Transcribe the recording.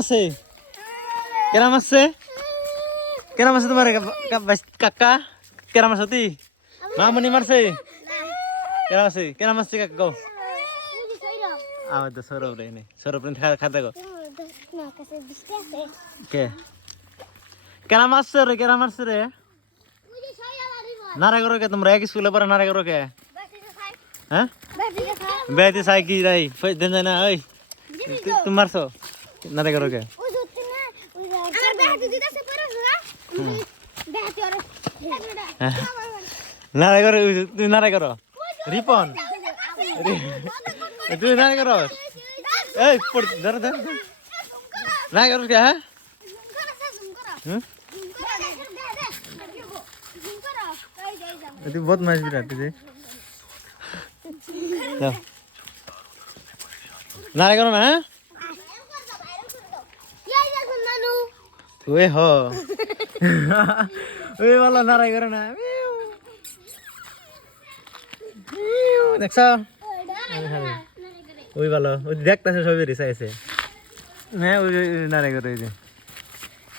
আছে কেরাম আছে কেরাম আছে তোমার কাকা কেরাম আছে তুই মামনি মারছে কেরাম আছে কেরাম আছে কাকা গো আমার তো সৌরভ রে নেই সৌরভ রে খাতে গো কে কেরাম আসছে রে কেরাম আসছে রে নারে করো কে তোমরা এক স্কুলে পড়া নারে করো কে হ্যাঁ বেটি সাই কি যাই দেন যায় না ওই তুমি মারছো নারে করো কে নারে করো তুমি নারে করো রিপন তুই নারে করো এই ধরো ধরো না করো কে হ্যাঁ তুই বহুত মাছ বিরাট তুই নারে করো না হ্যাঁ ওই হ ওই বলো নারাই করে না দেখছ ওই ভালো ওই দেখতেছে সবই রিসাইছে হ্যাঁ ওই নারাই করে